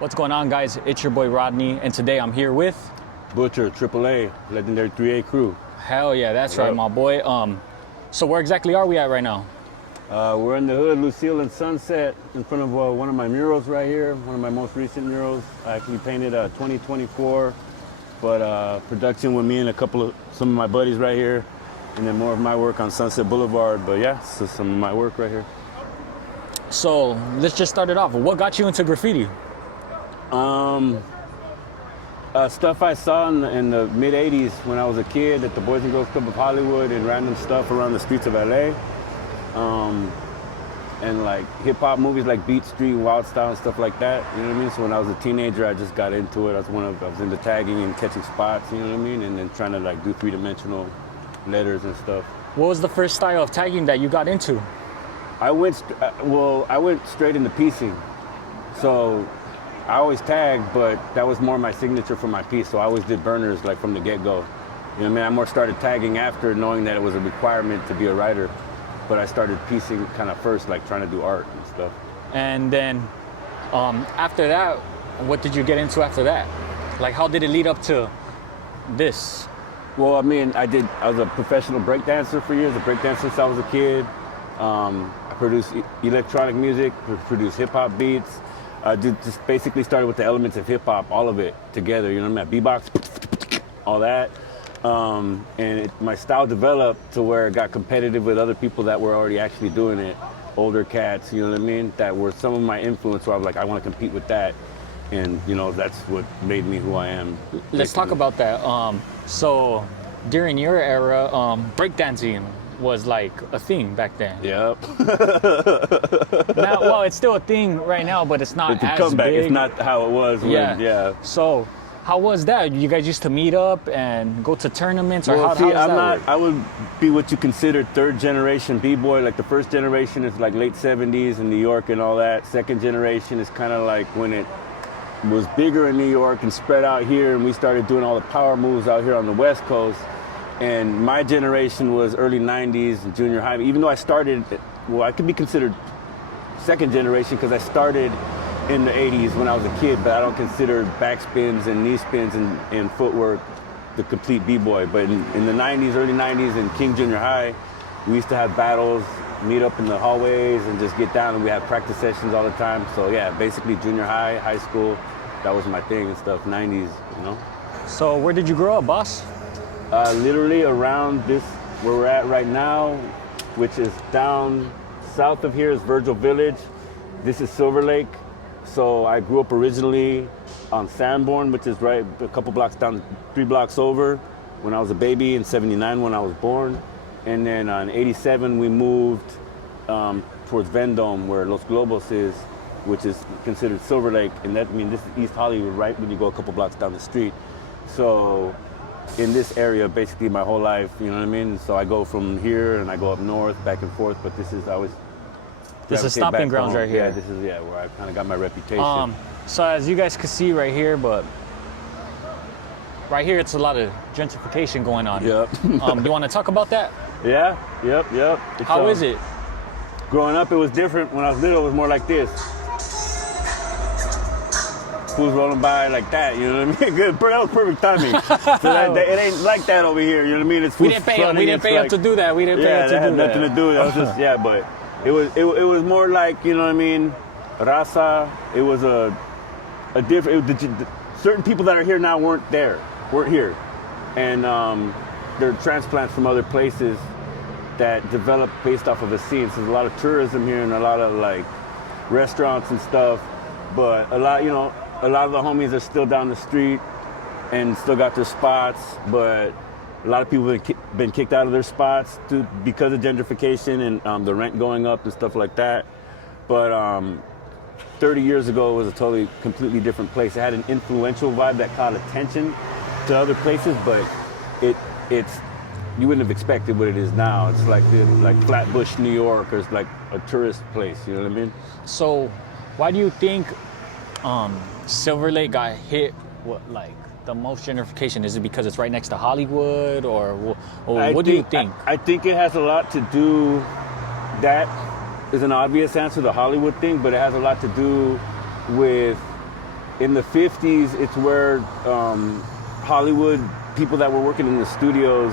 What's going on, guys? It's your boy Rodney, and today I'm here with Butcher, AAA, legendary 3A crew. Hell yeah, that's right, my boy. So where exactly are we at right now? We're in the hood, Lucille and Sunset, in front of one of my murals right here, one of my most recent murals. I actually painted 2024, but production with me and some of my buddies right here, and then more of my work on Sunset Boulevard. But yeah, so some of my work right here. So let's just start it off. What got you into graffiti? Stuff I saw in the mid 80s when I was a kid at the Boys and Girls Club of Hollywood, and random stuff around the streets of LA. And like hip hop movies like Beat Street, Wild Style, and stuff like that. You know what I mean? So when I was a teenager, I just got into it. I was into tagging and catching spots. You know what I mean? And then trying to like do 3-dimensional letters and stuff. What was the first style of tagging that you got into? I went straight into piecing. So I always tagged, but that was more my signature for my piece. So I always did burners like from the get-go. You know what I mean? I more started tagging after knowing that it was a requirement to be a writer. But I started piecing kind of first, like trying to do art and stuff. And then after that, what did you get into after that? Like, how did it lead up to this? Well, I mean, I was a professional breakdancer for years, a breakdancer since I was a kid. I produced electronic music, produced hip-hop beats. I just basically started with the elements of hip-hop, all of it together, you know what I mean? Beatbox, all that. And my style developed to where it got competitive with other people that were already actually doing it, older cats, you know what I mean, that were some of my influence, where I was like, I want to compete with that, and you know, that's what made me who I am. Let's talk about that. So during your era, breakdancing was like a thing back then. Yep. Now, well, it's still a thing right now, but it's not as comeback. big. It's not how it was. Yeah. So how was that? You guys used to meet up and go to tournaments, or how does that work? I would be what you consider third generation b-boy. Like the first generation is like late 70s in New York and all that. Second generation is kind of like when it was bigger in New York and spread out here, and we started doing all the power moves out here on the West Coast. And my generation was early 90s and junior high. Even though I started, well, I could be considered second generation because I started in the 80s when I was a kid, but I don't consider backspins and knee spins and footwork the complete b-boy. But in the 90s, early 90s in King Junior High, we used to have battles, meet up in the hallways and just get down, and we had practice sessions all the time. So yeah, basically junior high, high school, that was my thing and stuff, 90s, you know. So where did you grow up, boss? Literally around this, where we're at right now, which is down south of here is Virgil Village. This is Silver Lake. So I grew up originally on Sanborn, which is right a couple blocks down, 3 blocks over, when I was a baby, in 79 when I was born. And then in 87 we moved towards Vendome, where Los Globos is, which is considered Silver Lake. And that, I mean, this is East Hollywood, right when you go a couple blocks down the street. So in this area basically my whole life, you know what I mean? So I go from here and I go up north, back and forth, but this is stopping grounds right here. Yeah, this is where I kind of got my reputation. So as you guys can see right here, but right here it's a lot of gentrification going on. Yep. Do you want to talk about that? Yeah, yep. How is it? Growing up, it was different. When I was little, it was more like this. Fools rolling by like that, you know what I mean? Good, that was perfect timing. So it ain't like that over here, you know what I mean? It's we didn't pay up to do that. We didn't pay up to do that. Yeah, that had nothing to do with it. That was just, but it was more like, you know what I mean, raza. It was a different, certain people that are here now weren't here. And they're transplants from other places that developed based off of a scene. So there's a lot of tourism here and a lot of like restaurants and stuff, but a lot of the homies are still down the street and still got their spots, but a lot of people have been kicked out of their spots because of gentrification and the rent going up and stuff like that. But 30 years ago, it was a completely different place. It had an influential vibe that caught attention to other places, but it's you wouldn't have expected what it is now. It's like Flatbush, New York, or it's like a tourist place, you know what I mean? So why do you think Silver Lake got hit the most gentrification? Is it because it's right next to Hollywood, or what do you think? I think it has a lot to do, that is an obvious answer, the Hollywood thing, but it has a lot to do with in the 50s, it's where Hollywood people that were working in the studios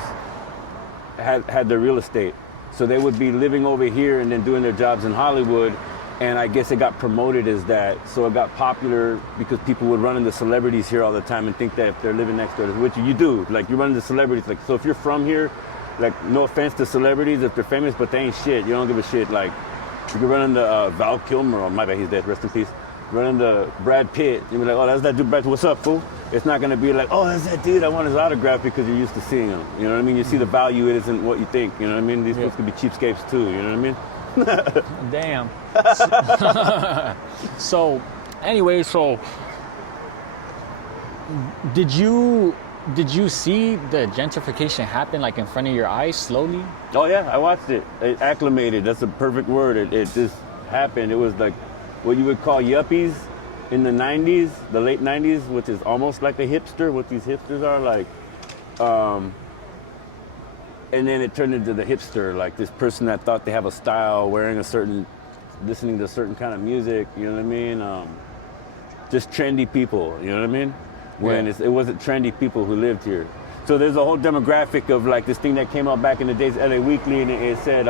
had their real estate. So they would be living over here and then doing their jobs in Hollywood. And I guess it got promoted as that. So it got popular because people would run into celebrities here all the time and think that if they're living next door, which you do, like you run into celebrities. Like, so if you're from here, like, no offense to celebrities if they're famous, but they ain't shit. You don't give a shit. Like, you can run into Val Kilmer, oh my bad, he's dead, rest in peace. Run into Brad Pitt, you'll be like, oh, that's that dude, Brad, what's up, fool? It's not gonna be like, oh, that's that dude, I want his autograph, because you're used to seeing him. You know what I mean? You see the value, it isn't what you think. You know what I mean? These folks could be cheapskates too, you know what I mean? Damn. So, anyway, so did you see the gentrification happen like in front of your eyes slowly? Oh yeah, I watched it. It acclimated. That's a perfect word. It just happened. It was like what you would call yuppies in the 90s, the late 90s, which is almost like a hipster. What these hipsters are like. And then it turned into the hipster, like this person that thought they have a style, wearing a certain, listening to a certain kind of music, you know what I mean? Just trendy people, you know what I mean? When it wasn't trendy people who lived here. So there's a whole demographic of like this thing that came out back in the days, LA Weekly, and it said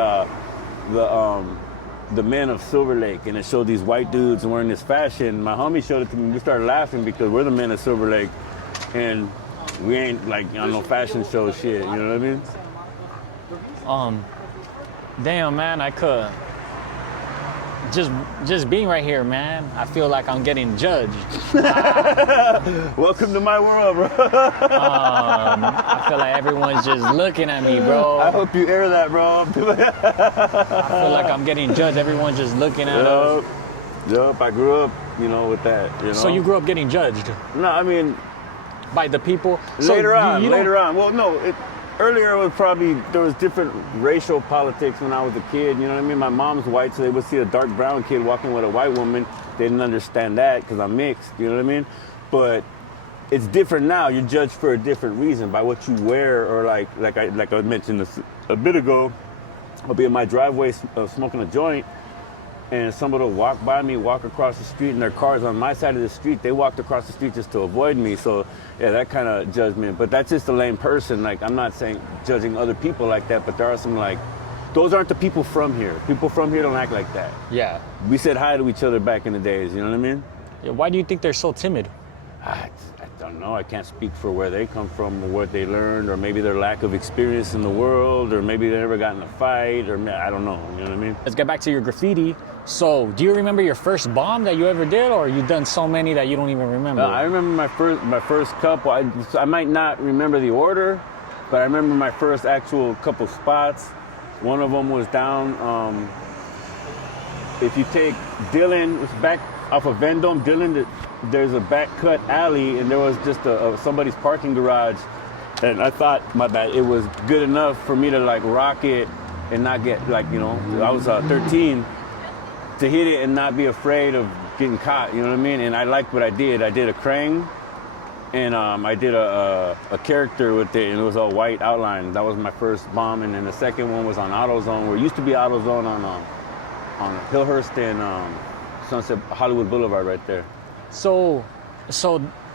the men of Silver Lake, and it showed these white dudes wearing this fashion. My homie showed it to me, we started laughing because we're the men of Silver Lake, and we ain't like on no fashion show shit, you know what I mean? Damn, man, I could just being right here, man, I feel like I'm getting judged. Welcome to my world, bro. I feel like everyone's just looking at me, bro. I hope you air that, bro. I feel like I'm getting judged. Everyone's just looking at us. Yup, I grew up, you know, with that, you know. So you grew up getting judged? No, I mean, by the people? Later on. Well, no, earlier it was probably, there was different racial politics when I was a kid, you know what I mean? My mom's white, so they would see a dark brown kid walking with a white woman. They didn't understand that because I'm mixed, you know what I mean? But it's different now. You're judged for a different reason, by what you wear, or like I mentioned a bit ago, I'll be in my driveway smoking a joint, and somebody will walk by me, walk across the street, and their car's on my side of the street. They walked across the street just to avoid me. So, yeah, that kind of judgment. But that's just a lame person. Like, I'm not saying judging other people like that, but there are some, like, those aren't the people from here. People from here don't act like that. Yeah. We said hi to each other back in the days, you know what I mean? Yeah, why do you think they're so timid? I don't know. I can't speak for where they come from, or what they learned, or maybe their lack of experience in the world, or maybe they never got in a fight, or I don't know, you know what I mean? Let's get back to your graffiti. So, do you remember your first bomb that you ever did, or you've done so many that you don't even remember? I remember my first couple. I might not remember the order, but I remember my first actual couple spots. One of them was down, if you take Dillon, it's back off of Vendome, Dillon, there's a back cut alley, and there was just somebody's parking garage. And I thought, my bad, it was good enough for me to like rock it and not get like, you know, I was 13, to hit it and not be afraid of getting caught, you know what I mean? And I liked what I did. I did a Krang, and I did a character with it, and it was all white outline. That was my first bomb. And then the second one was on AutoZone, where it used to be AutoZone on Hillhurst and Sunset Hollywood Boulevard right there. So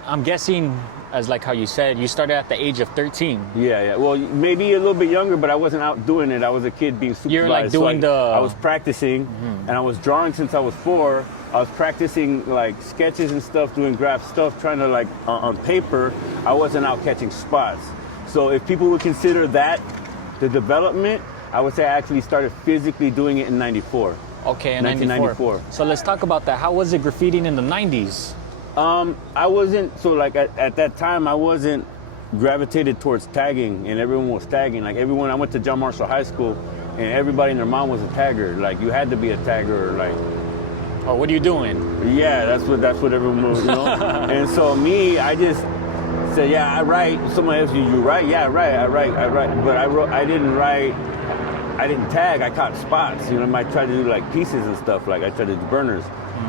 I'm guessing, as like how you said, you started at the age of 13. Yeah. Well, maybe a little bit younger, but I wasn't out doing it. I was a kid being supervised. You're like doing I was practicing, and I was drawing since I was 4. I was practicing like sketches and stuff, doing graph stuff, trying to like on paper. I wasn't out catching spots. So if people would consider that the development, I would say I actually started physically doing it in 94. Okay, in 1994. So let's talk about that. How was it graffitiing in the 90s? I wasn't, so like at that time, I wasn't gravitated towards tagging, and everyone was tagging. Like everyone, I went to John Marshall High School, and everybody and their mom was a tagger. Like you had to be a tagger, like. Oh, what are you doing? Yeah, that's what everyone was, you know? And so me, I just said, yeah, I write. Someone asked you write? Yeah, I write. But I didn't write, I didn't tag, I caught spots. You know, I tried to do like pieces and stuff, like I tried to do burners.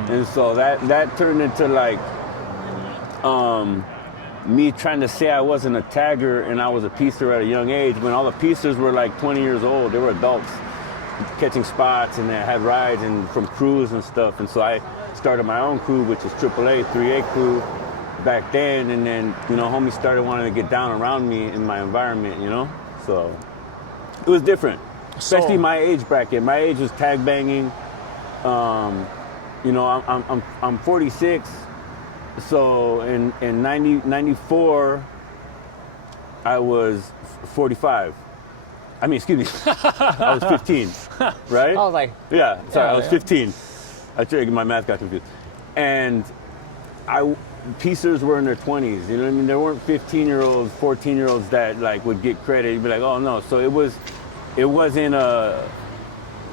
And so that turned into like me trying to say I wasn't a tagger and I was a piecer at a young age, when all the piecers were like 20 years old. They were adults catching spots, and they had rides and from crews and stuff. And so started my own crew, which is AAA, 3A crew back then. And then, you know, homies started wanting to get down around me in my environment, you know? So it was different, especially my age bracket. My age was tag banging. You know, I'm 46. So in 94, I was 45. I mean, excuse me, I was 15, right? I was like, yeah, sorry, I was 15. I tried, my math got confused. And piecers were in their 20s, you know what I mean? There weren't 15-year-olds, 14-year-olds that like would get credit. You'd be like, oh no. So it wasn't a,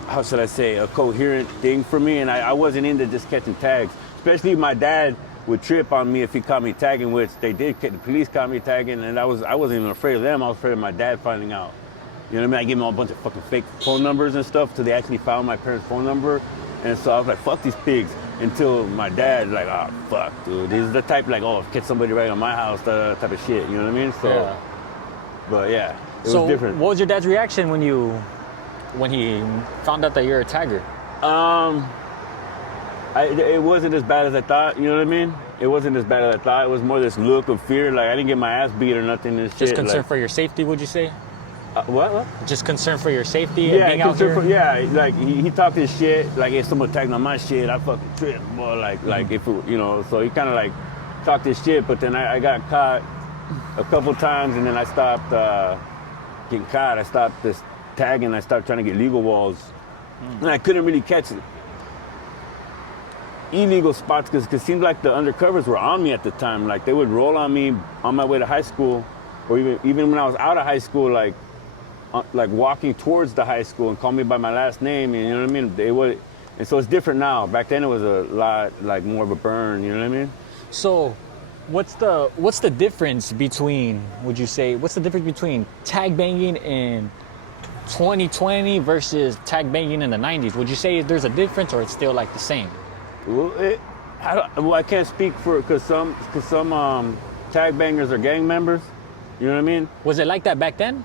how should I say, a coherent thing for me. And I wasn't into just catching tags, especially my dad would trip on me if he caught me tagging, which they did. The police caught me tagging, and I wasn't even afraid of them. I was afraid of my dad finding out. You know what I mean? I gave them all a bunch of fucking fake phone numbers and stuff till they actually found my parents' phone number. And so I was like, fuck these pigs. Until my dad, like, oh, fuck, dude. This is the type, like, oh, catch somebody right on my house, type of shit. You know what I mean? So, yeah. But yeah, it was different. What was your dad's reaction when he found out that you're a tagger? It wasn't as bad as I thought, you know what I mean? It wasn't as bad as I thought. It was more this look of fear. Like, I didn't get my ass beat or nothing and shit. Just concern for your safety, would you say? What? Just concern for your safety and being out here? Like, he talked his shit. Like, if someone tagged on my shit, I fucking trip, boy. Like if it, you know, so he kind of, like, talked his shit. But then I got caught a couple times, and then I stopped getting caught. I stopped this tagging. I started trying to get legal walls. And I couldn't really catch it. Illegal spots, because it seemed like the undercovers were on me at the time. Like, they would roll on me on my way to high school, or even when I was out of high school, like walking towards the high school and call me by my last name, and you know what I mean? They would, and so it's different now. Back then it was a lot, like, more of a burn, you know what I mean? So what's the difference between, would you say, what's the difference between tag banging in 2020 versus tag banging in the 90s? Would you say there's a difference, or it's still like the same? Well, I can't speak for, because some tag bangers are gang members, you know what I mean? Was it like that back then?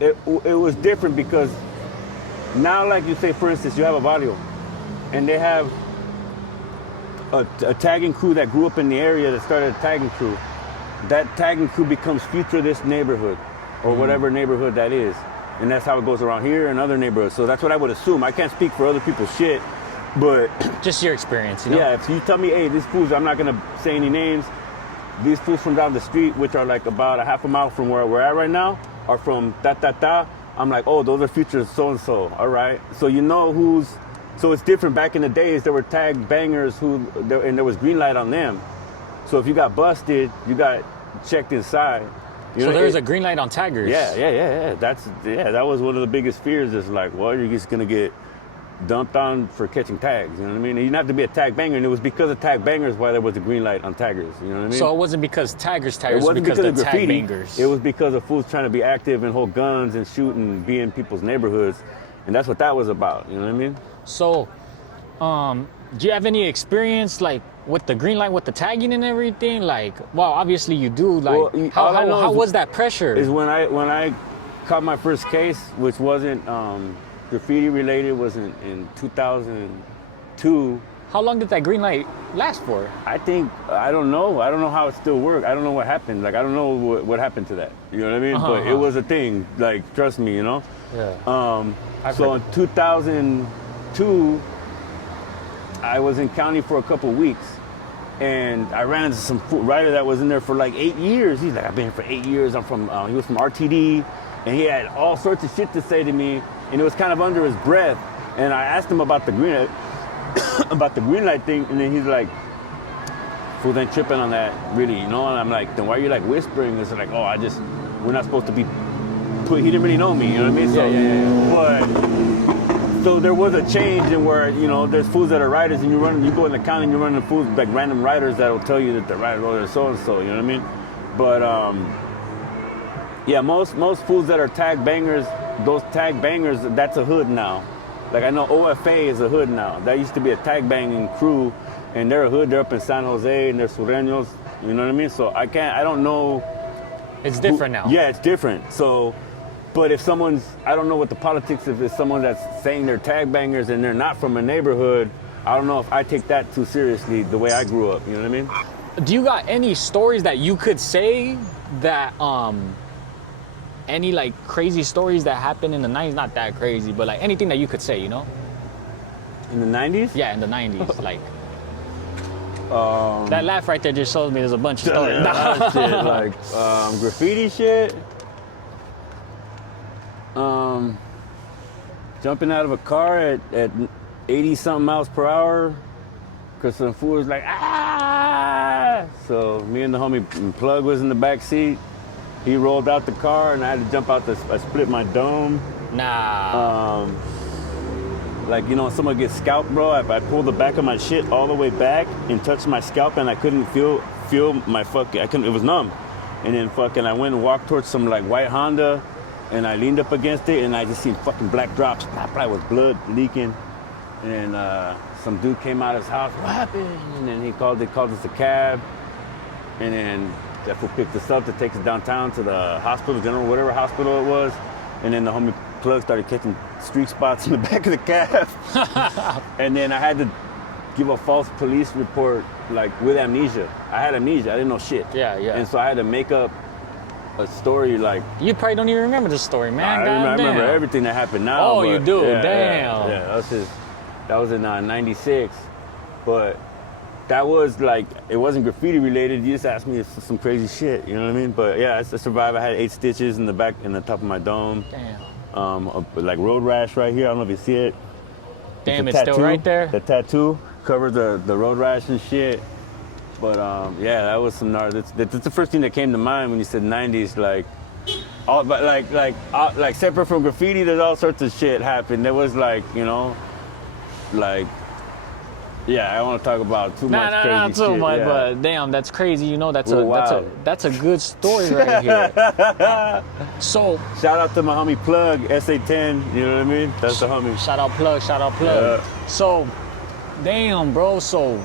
It was different, because now, like you say, for instance, you have a barrio, and they have a tagging crew that grew up in the area that started a tagging crew. That tagging crew becomes future this neighborhood, or whatever neighborhood that is. And that's how it goes around here and other neighborhoods. So that's what I would assume. I can't speak for other people's shit, but just your experience, you know? Yeah, if you tell me, hey, these fools, I'm not going to say any names, these fools from down the street, which are like about a half a mile from where we're at right now, are from da-da-da. I'm like, oh, those are futures so-and-so, all right? So you know so it's different. Back in the days, there were tag bangers and there was Greenlight on them. So if you got busted, you got checked inside. So there's a green light on taggers. Yeah. That was one of the biggest fears, is like, well, you're just gonna get dumped on for catching tags, you know what I mean? And you didn't have to be a tag banger, and it was because of tag bangers why there was a green light on taggers, you know what I mean? So it wasn't because taggers, it wasn't because of graffiti. Tag bangers. It was because of fools trying to be active and hold guns and shoot and be in people's neighborhoods, and that's what that was about, you know what I mean? So, do you have any experience, like, with the green light, with the tagging and everything? Like, well, obviously you do. Like, well, how was that pressure? Is when I caught my first case, which wasn't graffiti related, was in 2002. How long did that green light last for? I don't know how it still worked. I don't know what happened. Like, I don't know what happened to that. You know what I mean? But it was a thing. Like, trust me, you know? Yeah. So in 2002, I was in county for a couple weeks, and I ran into some writer that was in there for like 8 years. He's like, I've been here for 8 years. I'm from, he was from RTD, and he had all sorts of shit to say to me, and it was kind of under his breath. And I asked him about the green light thing, and then he's like, fool ain't tripping on that, really, you know? And I'm like, then why are you like whispering? It's like, oh, we're not supposed to be he didn't really know me, you know what I mean? So, yeah. But, so there was a change in where, you know, there's fools that are writers, and you go in the county and you run into fools, like random writers that'll tell you that they're writers, or they're so-and-so, you know what I mean? But, yeah, most fools that are tag bangers, those tag bangers, that's a hood now. Like, I know OFA is a hood now. That used to be a tag banging crew, and they're a hood. They're up in San Jose, and they're Sureños, you know what I mean? So I don't know. It's different now. Yeah, it's different. So, but if I don't know what the politics, if it's someone that's saying they're tag bangers and they're not from a neighborhood, I don't know if I take that too seriously the way I grew up. You know what I mean? Do you got any stories that you could say that any like crazy stories that happened in the 90s? Not that crazy, but like anything that you could say, you know? In the 90s? Yeah, in the 90s, like. That laugh right there just shows me there's a bunch of stories. Shit, like graffiti shit. Jumping out of a car at 80 something miles per hour because some fool was like, ah! So me and the homie Plug was in the back seat. He rolled out the car and I had to jump out. I split my dome. Nah. Like, you know, when someone gets scalped, bro, I pulled the back of my shit all the way back and touched my scalp and I couldn't feel my it was numb. And then fucking I went and walked towards some like white Honda and I leaned up against it and I just seen fucking black drops, with blood leaking. And some dude came out of his house, what happened? And then they called us a cab. And then that fool picked us up to take us downtown to the hospital, whatever hospital it was. And then the homie Plug started catching streak spots in the back of the cab. And then I had to give a false police report, like with amnesia. I had amnesia, I didn't know shit. Yeah. And so I had to make up a story like... You probably don't even remember the story, man. I remember everything that happened now. Oh, you do? Yeah, Damn. Yeah, that was in 96. But that was like, it wasn't graffiti related. You just asked me some crazy shit, you know what I mean? But yeah, I survived. I had 8 stitches in the back, in the top of my dome. Damn. Like road rash right here. I don't know if you see it. Damn, it's still right there? The tattoo covered the road rash and shit. But yeah, that was some gnarly. That's the first thing that came to mind when you said 90s. Like, like separate from graffiti, there's all sorts of shit happened. There was like, you know, like, yeah, I don't want to talk about too much crazy not too shit, much, yeah. but damn, that's crazy. You know, that's Wow. a good story right here. So Shout out to my homie Plug, SA10, you know what I mean? That's the homie. shout out Plug. Yeah. So, damn, bro. So,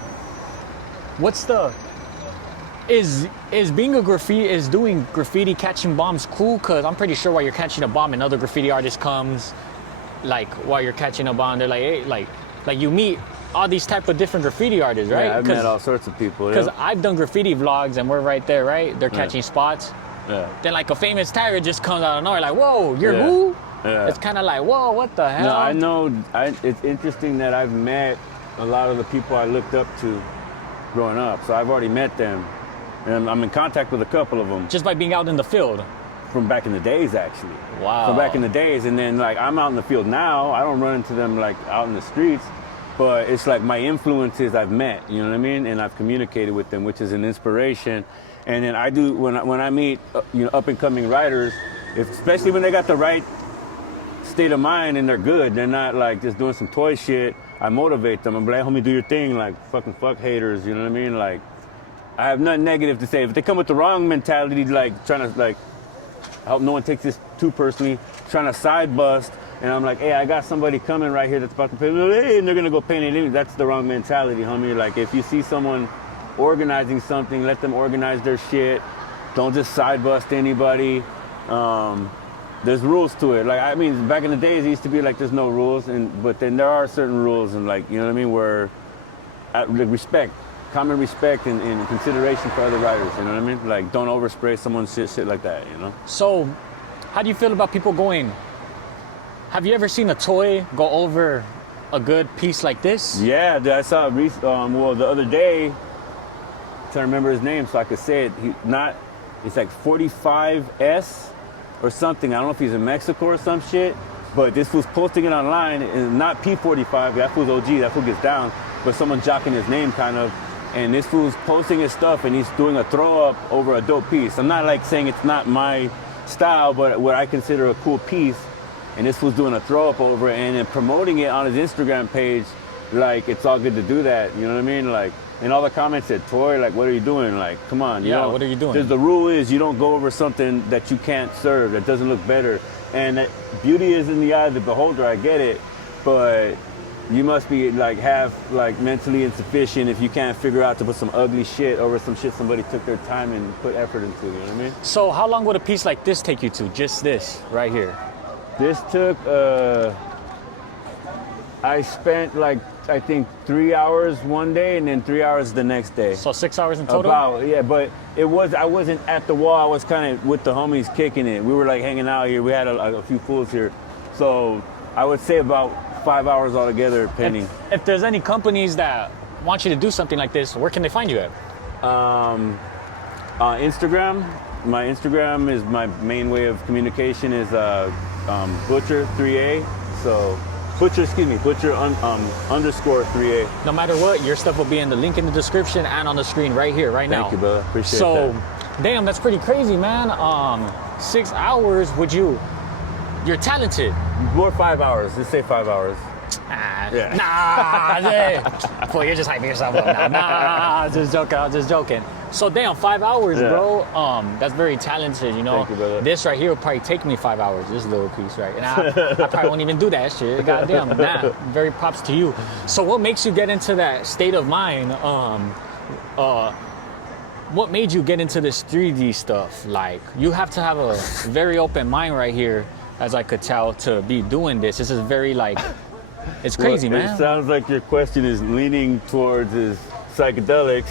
what's the is being a graffiti is doing graffiti catching bombs cool? Cause I'm pretty sure while you're catching a bomb, another graffiti artist comes, like while you're catching a bomb, they're like, hey, like you meet all these type of different graffiti artists, right? Yeah, I've met all sorts of people. Because Yeah. I've done graffiti vlogs and we're right there, right? They're catching spots. Yeah. Then like a famous tagger just comes out of nowhere, like, whoa, you're Yeah. who? Yeah. It's kind of like, whoa, what the hell? No, I know. It's interesting that I've met a lot of the people I looked up to growing up. So I've already met them, and I'm in contact with a couple of them Just by being out in the field. from back in the days, actually. Wow. From back in the days, and then like I'm out in the field now. I don't run into them like out in the streets, but it's like my influences I've met. You know what I mean? And I've communicated with them, which is an inspiration. And then I do when I meet up and coming writers, especially when they got the right state of mind and they're good, they're not like just doing some toy shit. I motivate them. I'm like, homie, do your thing. Like fuck haters. You know what I mean? Like I have nothing negative to say. If they come with the wrong mentality, like trying to like, I hope no one takes this too personally, trying to side bust. And I'm like, hey, I got somebody coming right here that's about to pay. Hey, and they're gonna go paint it. That's the wrong mentality, homie. Like if you see someone organizing something, let them organize their shit. Don't just side bust anybody. There's rules to it. Like I mean, back in the days, it used to be like there's no rules, but then there are certain rules, and like you know what I mean, where like respect, common respect, and consideration for other writers. You know what I mean? Like don't overspray someone's shit like that. You know. So, how do you feel about people going? Have you ever seen a toy go over a good piece like this? Yeah, I saw the other day. Trying to remember his name so I could say it. It's like 45S or something. I don't know if he's in Mexico or some shit. But this was posting it online, and not P45. That fool's OG. That fool gets down. But someone jocking his name kind of. And this fool's posting his stuff, and he's doing a throw up over a dope piece. I'm not like saying it's not my style, but what I consider a cool piece. And this fool's doing a throw up over it and then promoting it on his Instagram page. Like it's all good to do that. You know what I mean? Like. And all the comments said, Toy, like, what are you doing? Like, come on. What are you doing? The rule is you don't go over something that you can't serve, that doesn't look better. And that beauty is in the eye of the beholder, I get it. But you must be, like, mentally insufficient if you can't figure out to put some ugly shit over some shit somebody took their time and put effort into, you know what I mean? So how long would a piece like this take you to? Just this, right here. This took, I spent like I think 3 hours one day and then 3 hours the next day. So 6 hours in total? Yeah, but I wasn't at the wall. I was kind of with the homies kicking it. We were like hanging out here. We had a few fools here. So I would say about 5 hours altogether painting. If there's any companies that want you to do something like this, where can they find you at? Instagram. My Instagram is my main way of communication is Butcher3A. So Butcher underscore 3A. No matter what, your stuff will be in the link in the description and on the screen right here, right now. Thank you, brother. Appreciate that. So, damn, that's pretty crazy, man. 6 hours, you're talented. More 5 hours. Let's say 5 hours. Yeah. Boy, you're just hyping yourself up now. Just joking. So damn, 5 hours, bro. That's very talented, you know. Thank you, brother. This right here will probably take me 5 hours, this little piece, right? And I probably won't even do that shit. Goddamn, very props to you. So what makes you get into that state of mind? What made you get into this 3D stuff? Like, you have to have a very open mind right here, as I could tell, to be doing this. This is very like, it's crazy, man. It sounds like your question is leaning towards is psychedelics.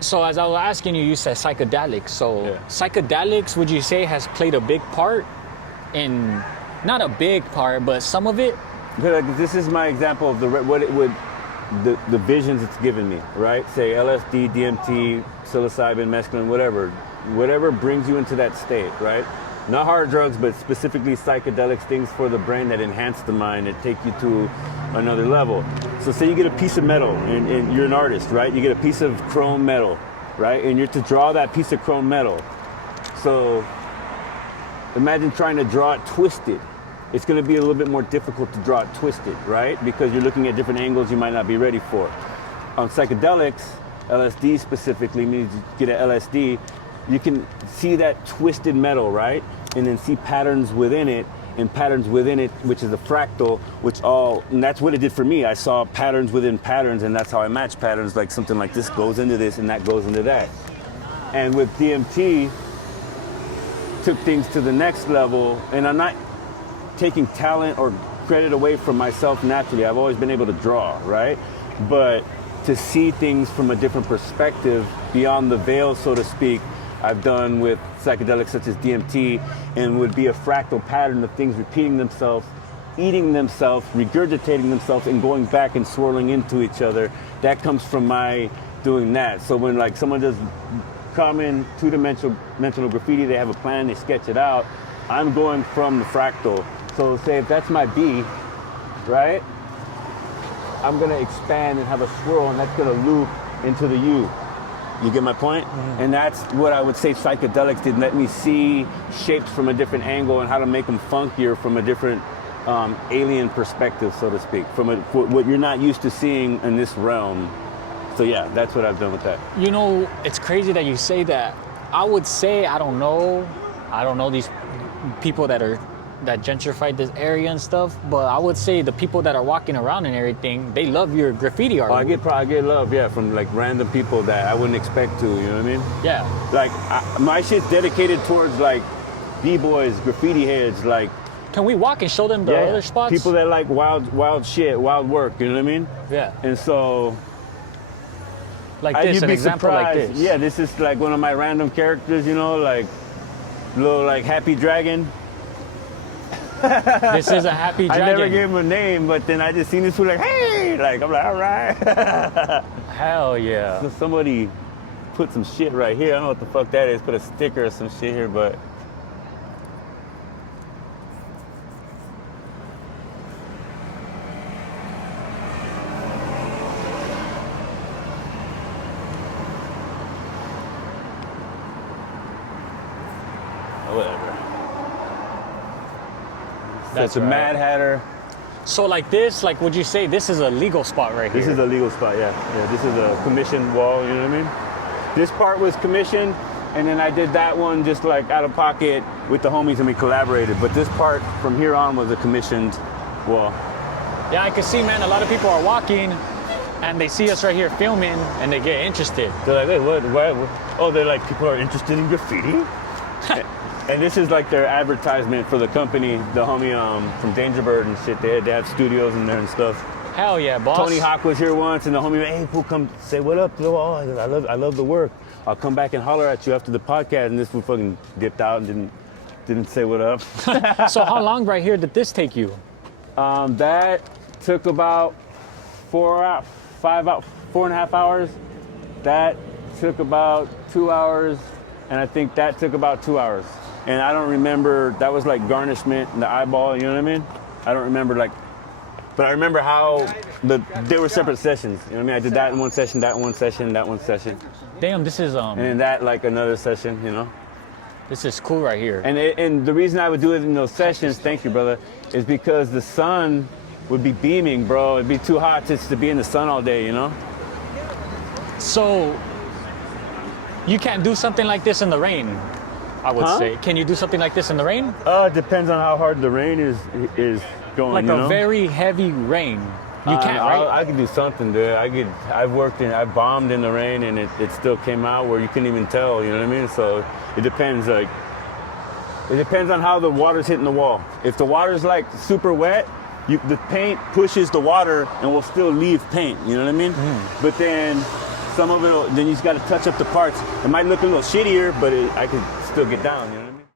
So as I was asking you, you said psychedelics. So psychedelics, would you say, has played a big part in, not a big part, but some of it? This is my example of the visions it's given me, right? Say LSD, DMT, psilocybin, mescaline, whatever brings you into that state, right? Not hard drugs, but specifically psychedelics, things for the brain that enhance the mind, that take you to another level. So say you get a piece of metal, and you're an artist, right? You get a piece of chrome metal, right? And you're to draw that piece of chrome metal. So imagine trying to draw it twisted. It's going to be a little bit more difficult to draw it twisted, right? Because you're looking at different angles you might not be ready for. On psychedelics, LSD specifically, means you get an LSD, you can see that twisted metal, right? And then see patterns within it, which is a fractal, and that's what it did for me. I saw patterns within patterns, and that's how I match patterns, like something like this goes into this and that goes into that. And with DMT, took things to the next level, and I'm not taking talent or credit away from myself naturally. I've always been able to draw, right? But to see things from a different perspective, beyond the veil, so to speak, I've done with psychedelics such as DMT, and would be a fractal pattern of things repeating themselves, eating themselves, regurgitating themselves, and going back and swirling into each other. That comes from my doing that. So when like someone does common two-dimensional graffiti, they have a plan, they sketch it out, I'm going from the fractal. So say if that's my B, right? I'm gonna expand and have a swirl, and that's gonna loop into the U. You get my point? Mm-hmm. And that's what I would say psychedelics did. Let me see shapes from a different angle and how to make them funkier from a different alien perspective, so to speak, from what you're not used to seeing in this realm. So yeah, that's what I've done with that. You know, it's crazy that you say that. I would say, I don't know these people that gentrified this area and stuff, but I would say the people that are walking around and everything, they love your graffiti art. Oh, I get love, yeah, from like random people that I wouldn't expect to, you know what I mean? Yeah. Like, my shit's dedicated towards like B-boys, graffiti heads, like. Can we walk and show them the other spots? People that like wild shit, wild work, you know what I mean? Yeah. And so. Like this, an example surprised. like this. Yeah, this is like one of my random characters, you know, like little like happy dragon. This is a happy dragon. I never gave him a name, but then I just seen this fool like, hey, like I'm like, all right. Hell yeah. So somebody put some shit right here. I don't know what the fuck that is. Put a sticker or some shit here, but. Whatever. That's a Mad Hatter. So like this, like would you say this is a legal spot right here? This is a legal spot, yeah. Yeah, this is a commissioned wall, you know what I mean? This part was commissioned, and then I did that one just like out of pocket with the homies, and we collaborated. But this part from here on was a commissioned wall. Yeah, I can see, man, a lot of people are walking and they see us right here filming and they get interested. They're like, wait, what? Oh, they're like, people are interested in graffiti? And this is like their advertisement for the company, the homie from Danger Bird and shit. They have studios in there and stuff. Hell yeah, boss. Tony Hawk was here once, and the homie, hey, fool, come say what up. Oh, I love the work. I'll come back and holler at you after the podcast. And this fool fucking dipped out and didn't say what up. So how long right here did this take you? That took about 4.5 hours. That took about 2 hours, and I think that took about 2 hours. And I don't remember, that was like garnishment in the eyeball, you know what I mean? I don't remember but I remember how they were separate sessions. You know what I mean? I did that in one session, that one session, that one session. Damn, this is And then that like another session, you know? This is cool right here. And the reason I would do it in those sessions, thank you, brother, is because the sun would be beaming, bro. It'd be too hot just to be in the sun all day, you know? So you can't do something like this in the rain, I would say. Can you do something like this in the rain? It depends on how hard the rain is going, like you a know? very heavy rain. You can't, right? I could do something, dude. I bombed in the rain, and it still came out where you couldn't even tell, you know what I mean? So it depends, it depends on how the water's hitting the wall. If the water's like super wet, the paint pushes the water and will still leave paint, you know what I mean? But then some of it, then you just got to touch up the parts. It might look a little shittier, but I could still get down, you know what I mean?